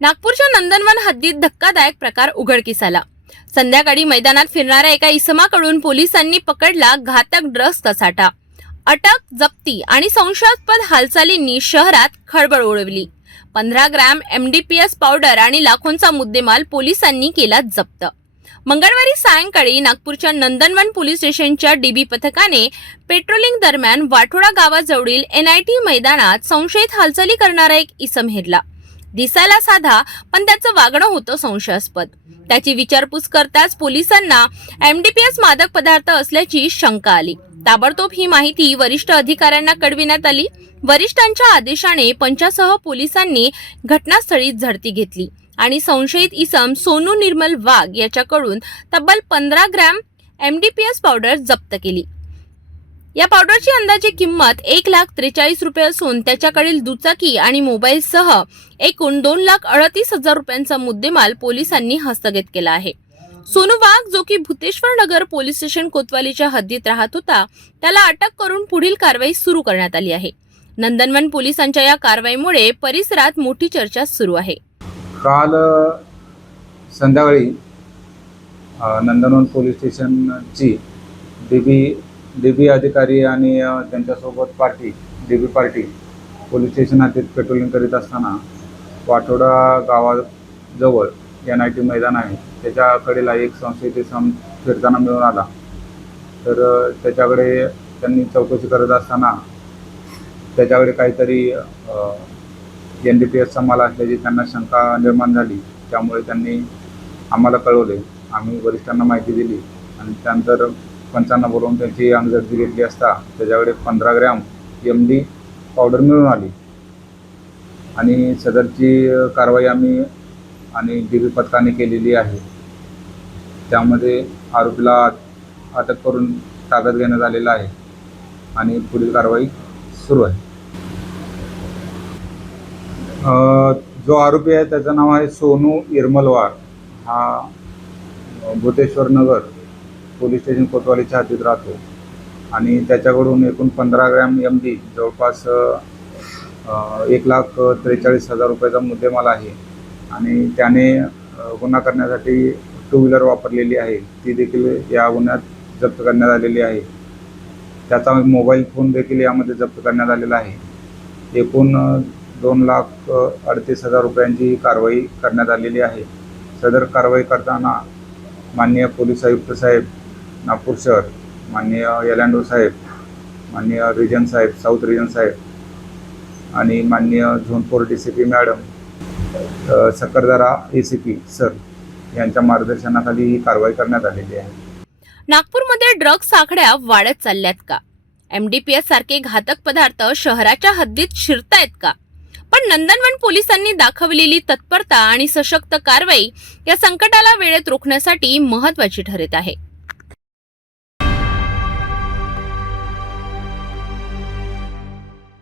नागपूरच्या नंदनवन हद्दीत धक्कादायक प्रकार उघडकीस आला। संध्याकाळी मैदानात फिरणाऱ्या एका इसमाकडून पोलिसांनी पकडला घातक ड्रग्जचा साठा। अटक, जप्ती आणि संशयास्पद हालचालींनी शहरात खळबळ उडवली। 15 ग्रॅम MDPS पावडर आणि लाखोंचा मुद्देमाल पोलिसांनी केला जप्त। मंगळवारी सायंकाळी नागपूरच्या नंदनवन पोलीस स्टेशनच्या DB पथकाने पेट्रोलिंग दरम्यान वाठोडा गावाजवळील NIT मैदानात संशयित हालचाली करणारा एक इसम हेरला। दिसायला साधा पण त्याचं वागणं होतं संशयास्पद। त्याची विचारपूस करताच पोलिसांना MDPS मादक पदार्थ असल्याची शंका आली। ताबडतोब ही माहिती वरिष्ठ अधिकाऱ्यांना कळविण्यात आली। वरिष्ठांच्या आदेशाने पंचासह पोलिसांनी घटनास्थळी झडती घेतली आणि संशयित इसम सोनू निर्मल वाघ याच्याकडून तब्बल 15 ग्रॅम MDPS पावडर जप्त केली। या पावडरची अंदाजे किंमत 1,43,000 रुपये असून त्याच्याकडील दुचाकी आणि मोबाईलसह एकूण 2,38,000 रुपयांचा मुद्देमाल पोलिसांनी हस्तगत केला आहे। सोनू वाघ, जो की भूतेश्वर नगर पोलीस स्टेशन कोतवालीच्या हद्दीत राहत होता, त्याला अटक करून पुढील कारवाई सुरू करण्यात आली आहे। नंदनवन पोलिसांच्या या कारवाईमुळे परिसरात मोठी चर्चा सुरू आहे। काल संध्याकाळी नंदनवन पोलीस स्टेशनची DB अधिकारी आणि त्यांच्यासोबत DB पार्टी पोलीस स्टेशन हद्दीत पेट्रोलिंग करीत असताना वाठोडा गावाजवळ NIT मैदान आहे, त्याच्याकडेला एक संशयित इसम फिरताना मिळून आला। तर त्याच्याकडे त्यांनी चौकशी करत असताना त्याच्याकडे काहीतरी NDPSचा माल असल्याची त्यांना शंका निर्माण झाली। त्यामुळे त्यांनी आम्हाला कळवले। आम्ही वरिष्ठांना माहिती दिली आणि त्यानंतर पंचांना बोलवून त्यांची अंगझडती घेतली असता त्याच्याकडे 15 ग्रॅम MD पावडर मिळून आली आणि सदरची कारवाई आम्ही आणि DB पथकाने केलेली आहे। त्यामध्ये आरोपीला अटक करून ताब्यात घेण्यात आलेला आहे आणि पुढील कारवाई सुरू आहे। जो आरोपी आहे त्याचं नाव आहे सोनू निर्मल वाघ। हा भूतेश्वर नगर पोलीस स्टेशन कोतवालीच्या हद्दीत राहतो आणि त्याच्याकडून एकूण 15 ग्रॅम MD जवळपास 1,43,000 रुपयाचा मुद्देमाल आहे आणि त्याने गुन्हा करण्यासाठी 2 व्हीलर वापरलेली आहे, ती देखील या गुन्ह्यात जप्त करण्यात आलेली आहे। त्याचा मोबाईल फोन देखील यामध्ये जप्त करण्यात आलेला आहे। एकूण 2,38,000 रुपयांची कारवाई करण्यात आलेली आहे। सदर कारवाई करताना माननीय पोलीस आयुक्त साहेब नागपूर शहर, माननीय यलांडो साहेब, माननीय रिजन साहेब, साऊथ रिजन साहेब आणि माननीय zone 4 DCP madam, Sakkardara ACP sir यांच्या मार्गदर्शनाखाली ही कारवाई करण्यात आलेली आहे। नागपूरमध्ये ड्रग्ज साखळ्या वाढत चालल्यात का? MDPS सारखे घातक पदार्थ शहराच्या हद्दीत शिरतायत का? पण नंदनवन पोलिसांनी दाखवलेली तत्परता आणि सशक्त कारवाई या संकटाला वेळेत रोखण्यासाठी महत्त्वाची ठरत आहे।